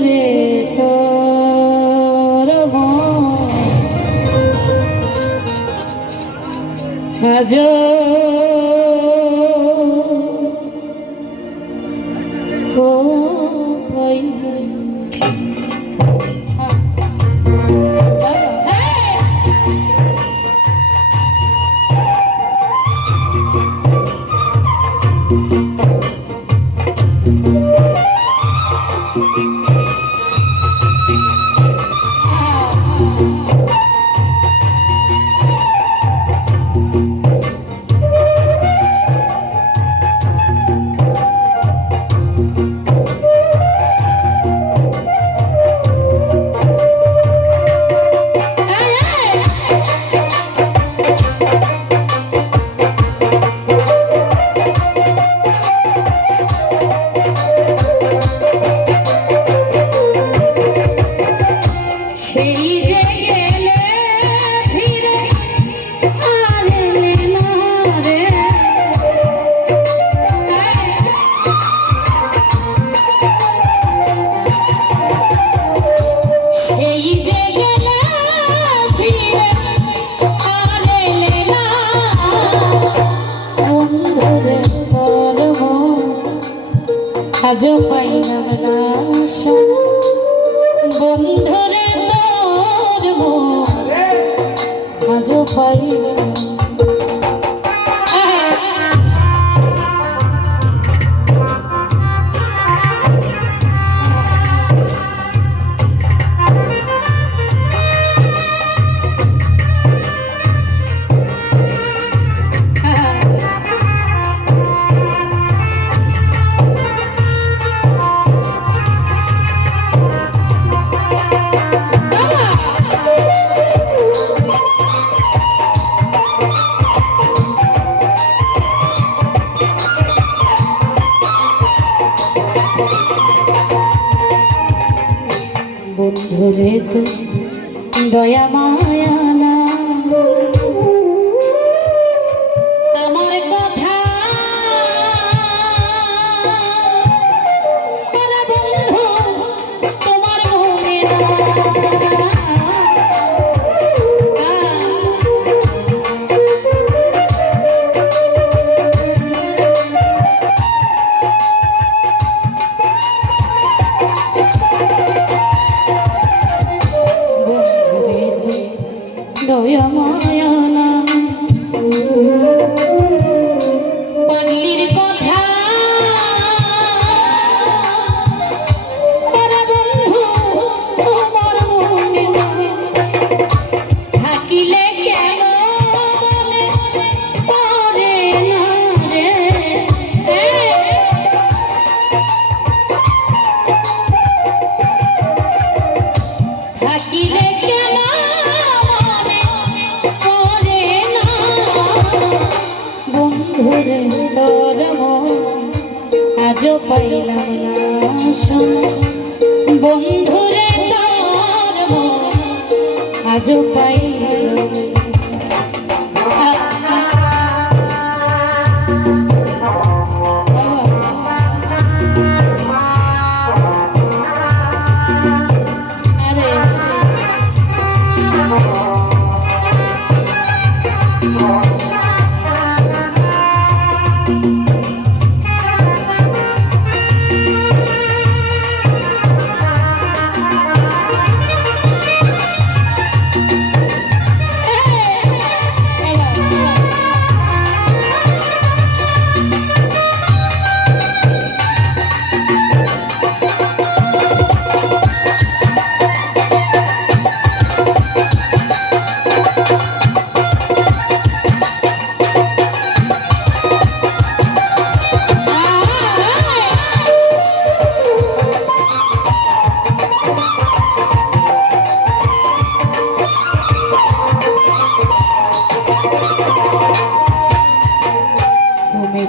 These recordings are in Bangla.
ভুলে তো আজ আজও পাইলাম না বন্ধুরে তোর আজও পাইলাম রেত দয়ামা দয়া মায়া পাইলাম না। বন্ধুরে আজও পাইলাম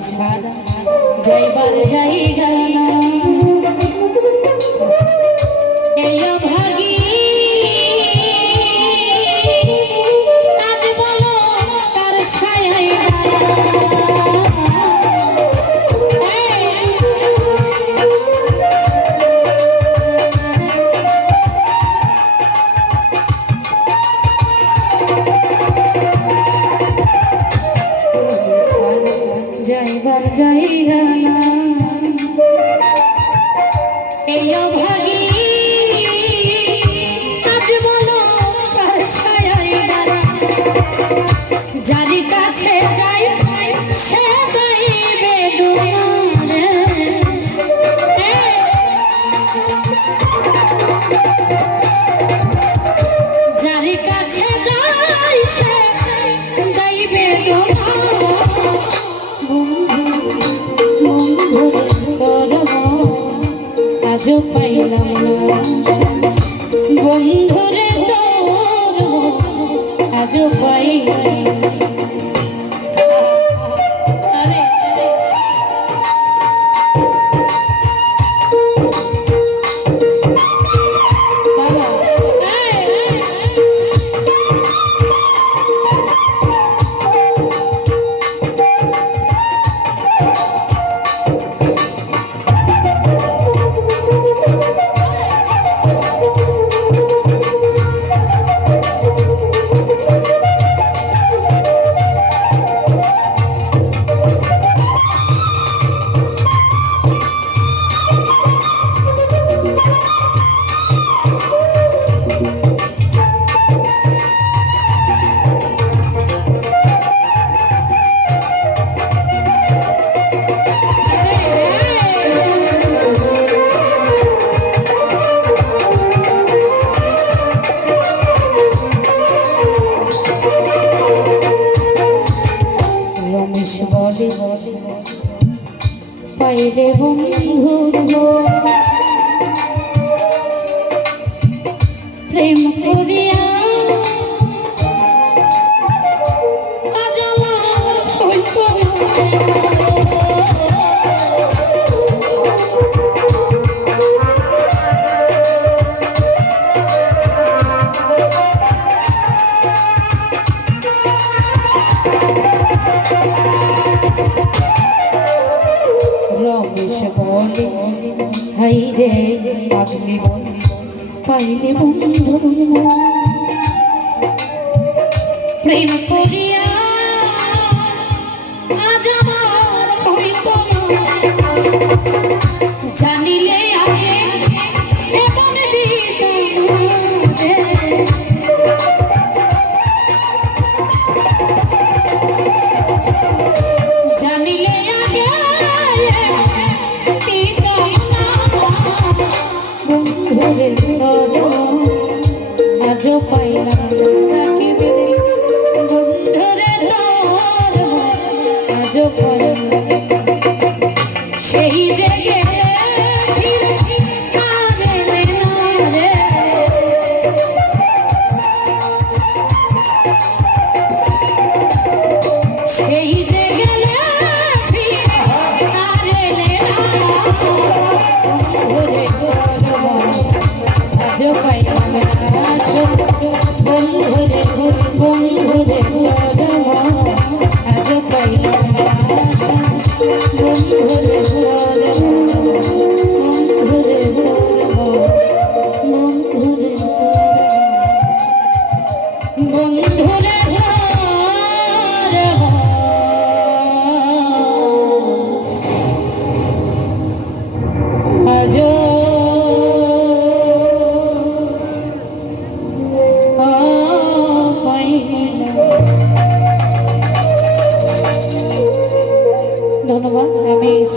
ছাড়া। যাইবার যাই জানা যারি কাছে বন্ধুরে তোর পাইলে বন্ধু প্রেম করিয়া